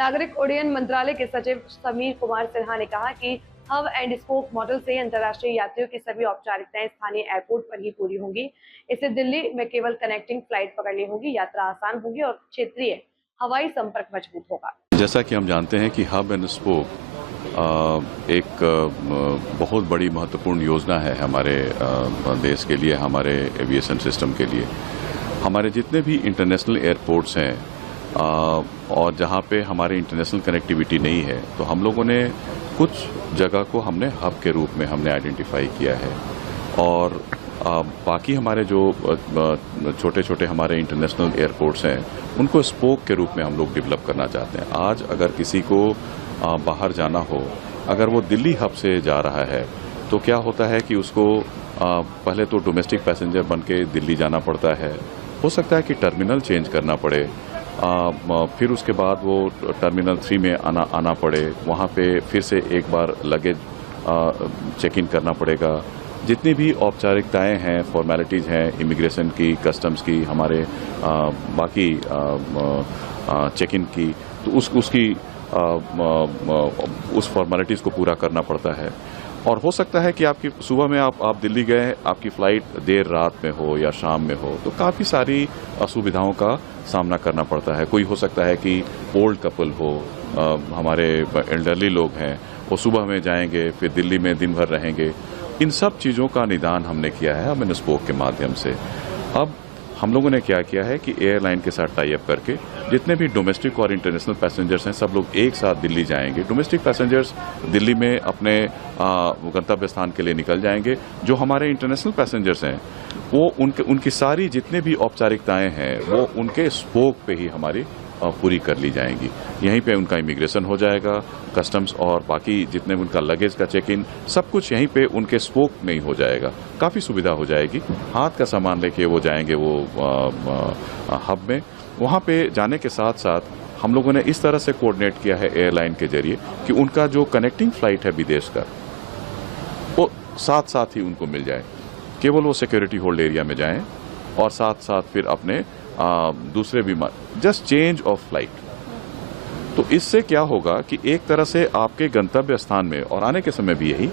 नागरिक उड्डयन मंत्रालय के सचिव समीर कुमार सिन्हा ने कहा कि हब एंड स्पोक मॉडल से अंतर्राष्ट्रीय यात्रियों की सभी औपचारिकताएं स्थानीय एयरपोर्ट पर ही पूरी होंगी। इससे दिल्ली में केवल कनेक्टिंग फ्लाइट पकड़नी होगी, यात्रा आसान होगी और क्षेत्रीय हवाई संपर्क मजबूत होगा। जैसा कि हम जानते हैं कि हब एंड स्पोक एक बहुत बड़ी महत्वपूर्ण योजना है हमारे देश के लिए, हमारे एविएशन सिस्टम के लिए। हमारे जितने भी इंटरनेशनल एयरपोर्ट्स हैं और जहाँ पे हमारे इंटरनेशनल कनेक्टिविटी नहीं है, तो हम लोगों ने कुछ जगह को हमने हब के रूप में हमने आइडेंटिफाई किया है और बाकी हमारे जो छोटे छोटे हमारे इंटरनेशनल एयरपोर्ट्स हैं उनको स्पोक के रूप में हम लोग डेवलप करना चाहते हैं। आज अगर किसी को बाहर जाना हो, अगर वो दिल्ली हब से जा रहा है तो क्या होता है कि उसको पहले तो डोमेस्टिक पैसेंजर बन के दिल्ली जाना पड़ता है, हो सकता है कि टर्मिनल चेंज करना पड़े, फिर उसके बाद वो टर्मिनल 3 में आना पड़े, वहाँ पे फिर से एक बार लगेज चेक इन करना पड़ेगा। जितनी भी औपचारिकताएं हैं, फॉर्मेलिटीज़ हैं इमिग्रेशन की, कस्टम्स की, हमारे बाकी चेक इन की, तो उस फॉर्मेलिटीज़ को पूरा करना पड़ता है। और हो सकता है कि आपकी सुबह में आप दिल्ली गए, आपकी फ़्लाइट देर रात में हो या शाम में हो, तो काफ़ी सारी असुविधाओं का सामना करना पड़ता है। कोई हो सकता है कि ओल्ड कपल हो, हमारे एल्डरली लोग हैं, वो सुबह में जाएंगे, फिर दिल्ली में दिन भर रहेंगे। इन सब चीज़ों का निदान हमने किया है हब एंड स्पोक के माध्यम से। अब हम लोगों ने क्या किया है कि एयरलाइन के साथ टाई अप करके जितने भी डोमेस्टिक और इंटरनेशनल पैसेंजर्स हैं, सब लोग एक साथ दिल्ली जाएंगे। डोमेस्टिक पैसेंजर्स दिल्ली में अपने गंतव्य स्थान के लिए निकल जाएंगे। जो हमारे इंटरनेशनल पैसेंजर्स हैं वो उनकी सारी जितने भी औपचारिकताएं हैं वो उनके स्पोक पे ही हमारी पूरी कर ली जाएंगी। यहीं पे उनका इमिग्रेशन हो जाएगा, कस्टम्स और बाकी जितने भी उनका लगेज का चेक इन, सब कुछ यहीं पे उनके स्पोक में ही हो जाएगा। काफ़ी सुविधा हो जाएगी। हाथ का सामान लेके वो जाएंगे वो हब में। वहाँ पे जाने के साथ साथ हम लोगों ने इस तरह से कोऑर्डिनेट किया है एयरलाइन के जरिए कि उनका जो कनेक्टिंग फ़्लाइट है विदेश का, वो साथ साथ ही उनको मिल जाए। केवल वो सिक्योरिटी होल्ड एरिया में जाएं और साथ साथ फिर अपने दूसरे विमान, जस्ट चेंज ऑफ फ्लाइट। तो इससे क्या होगा कि एक तरह से आपके गंतव्य स्थान में, और आने के समय भी यही,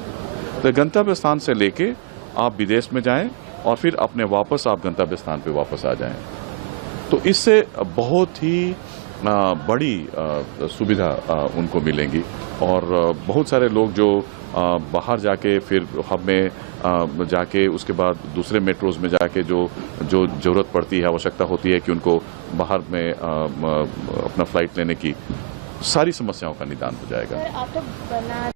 तो गंतव्य स्थान से लेके आप विदेश में जाएं और फिर अपने वापस आप गंतव्य स्थान पे वापस आ जाएं। तो इससे बहुत ही बड़ी सुविधा उनको मिलेंगी और बहुत सारे लोग जो बाहर जाके फिर हब में जाके उसके बाद दूसरे मेट्रोज़ में जाके जो ज़रूरत पड़ती है, आवश्यकता होती है कि उनको बाहर में अपना फ़्लाइट लेने की, सारी समस्याओं का निदान हो जाएगा।